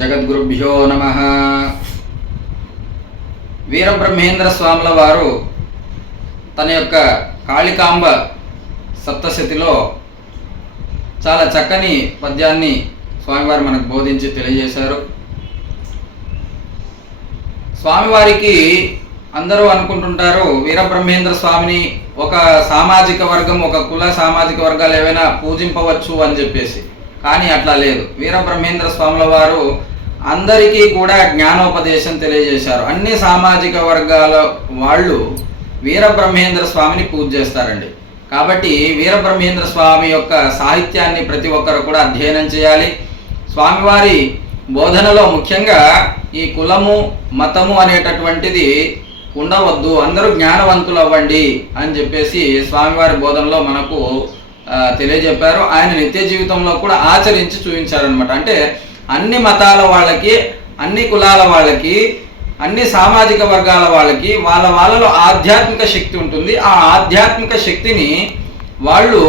జగద్గురుభ్యో నమః. వీరబ్రహ్మేంద్ర స్వాముల వారు తన యొక్క కాళికాంబ సప్తశతిలో చాలా చక్కని పద్యాన్ని స్వామివారు మనకు బోధించి తెలియజేశారు. స్వామివారికి అందరూ అనుకుంటుంటారు వీరబ్రహ్మేంద్ర స్వామిని ఒక సామాజిక వర్గం, ఒక కుల సామాజిక వర్గాలు ఏవైనా పూజింపవచ్చు అని చెప్పేసి. కానీ అట్లా లేదు. వీరబ్రహ్మేంద్ర స్వాముల వారు అందరికీ కూడా జ్ఞానోపదేశం తెలియజేశారు. అన్ని సామాజిక వర్గాల వాళ్ళు వీరబ్రహ్మేంద్ర స్వామిని పూజ చేస్తారండి. కాబట్టి వీరబ్రహ్మేంద్ర స్వామి యొక్క సాహిత్యాన్ని ప్రతి ఒక్కరు కూడా అధ్యయనం చేయాలి. స్వామివారి బోధనలో ముఖ్యంగా ఈ కులము మతము అనేటటువంటిది ఉండవద్దు, అందరూ జ్ఞానవంతులు అవ్వండి అని చెప్పేసి స్వామివారి బోధనలో మనకు తెలియజెప్పారు. ఆయన నిత్య జీవితంలో కూడా ఆచరించి చూపించారనమాట. అంటే అన్ని మతాల వాళ్ళకి, అన్ని కులాల వాళ్ళకి, అన్ని సామాజిక వర్గాల వాళ్ళకి వాళ్ళలో ఆధ్యాత్మిక శక్తి ఉంటుంది. ఆ ఆధ్యాత్మిక శక్తిని వాళ్ళు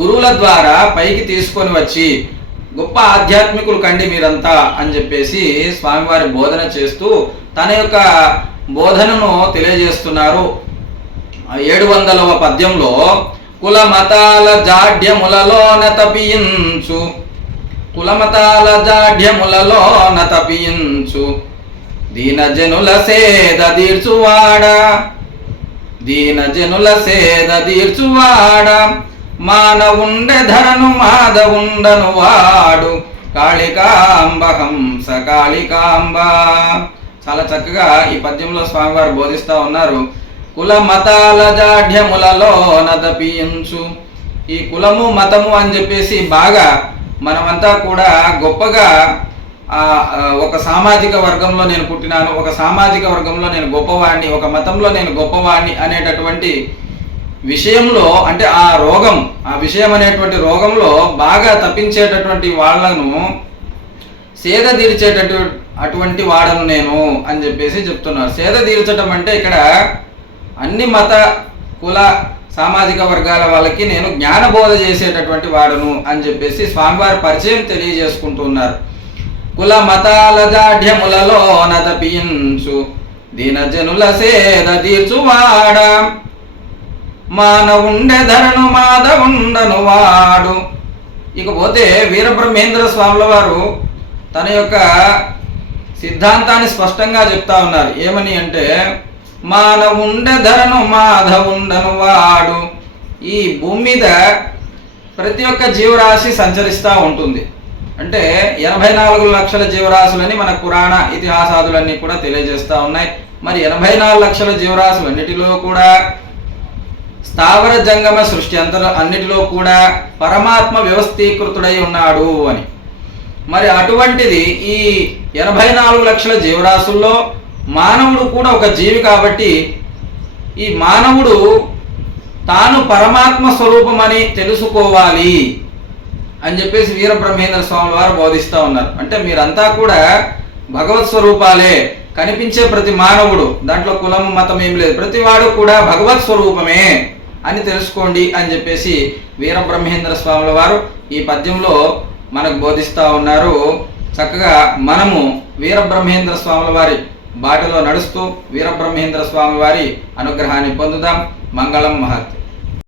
గురువుల ద్వారా పైకి తీసుకొని వచ్చి గొప్ప ఆధ్యాత్మికులు కండి మీరంతా అని చెప్పేసి స్వామివారి బోధన చేస్తూ తన యొక్క బోధనను తెలియజేస్తున్నారు. 700వ పద్యంలో కుల మతాల జాడ్యములలోన తపించు, కులమతాల జాడ్యములలోన తపించు, దీనజనుల సేద తీర్చువాడా, దీనజనుల సేద తీర్చువాడా, మానవుండె ధరను మాధవుండను వాడు, కాళికాంబ హంస కాళికాంబ. చాలా చక్కగా ఈ పద్యంలో స్వామివారు బోధిస్తూ ఉన్నారు. కుల మతాల జాడ్యములలో నదపించు. ఈ కులము మతము అని చెప్పేసి బాగా మనమంతా కూడా గొప్పగా ఒక సామాజిక వర్గంలో నేను పుట్టినాను, ఒక సామాజిక వర్గంలో నేను గొప్పవాడిని, ఒక మతంలో నేను గొప్పవాడిని అనేటటువంటి విషయంలో, అంటే ఆ రోగం, ఆ విషయం అనేటువంటి రోగంలో బాగా తప్పించేటటువంటి వాళ్ళను సేద తీర్చేటటువంటి వాడను నేను అని చెప్పేసి చెప్తున్నారు. సేద తీర్చడం అంటే ఇక్కడ అన్ని మత కుల సామాజిక వర్గాల వాళ్ళకి నేను జ్ఞానబోధ చేసేటటువంటి వాడును అని చెప్పేసి స్వామివారి పరిచయం తెలియజేసుకుంటున్నారు. కుల మతాల జాడ్యములలో నదపించు, దీనజనుల సేద తీర్చువాడ, మానవుండె ధరను మాధవుండను వాడు. ఇకపోతే వీరబ్రహ్మేంద్ర స్వాముల వారు తన యొక్క సిద్ధాంతాన్ని స్పష్టంగా చెప్తా ఉన్నారు. ఏమని అంటే, మానవుండె ధరను మాధవుండను వాడు. ఈ భూమి మీద ప్రతి ఒక్క జీవరాశి సంచరిస్తూ ఉంటుంది. అంటే 84 లక్షల జీవరాశులని మన పురాణ ఇతిహాసాదులన్నీ కూడా తెలియజేస్తూ ఉన్నాయి. మరి 84 లక్షల జీవరాశులన్నిటిలో కూడా స్థావర జంగమ సృష్టి అన్నిటిలో కూడా పరమాత్మ వ్యవస్థీకృతుడై ఉన్నాడు అని. మరి అటువంటిది ఈ 84 లక్షల జీవరాశుల్లో మానవుడు కూడా ఒక జీవి. కాబట్టి ఈ మానవుడు తాను పరమాత్మ స్వరూపమని తెలుసుకోవాలి అని చెప్పేసి వీరబ్రహ్మేంద్ర స్వాముల వారు బోధిస్తూ ఉన్నారు. అంటే మీరంతా కూడా భగవత్ స్వరూపాలే, కనిపించే ప్రతి మానవుడు, దాంట్లో కులం మతం ఏం లేదు, ప్రతి వాడు కూడా భగవత్ స్వరూపమే అని తెలుసుకోండి అని చెప్పేసి వీరబ్రహ్మేంద్ర స్వాముల వారు ఈ పద్యంలో మనకు బోధిస్తూ ఉన్నారు. చక్కగా మనము వీరబ్రహ్మేంద్ర స్వాముల వారి బాటలో నడుస్తూ వీరబ్రహ్మేంద్ర స్వామి వారి అనుగ్రహాన్ని పొందుదాం. మంగళం మహత్.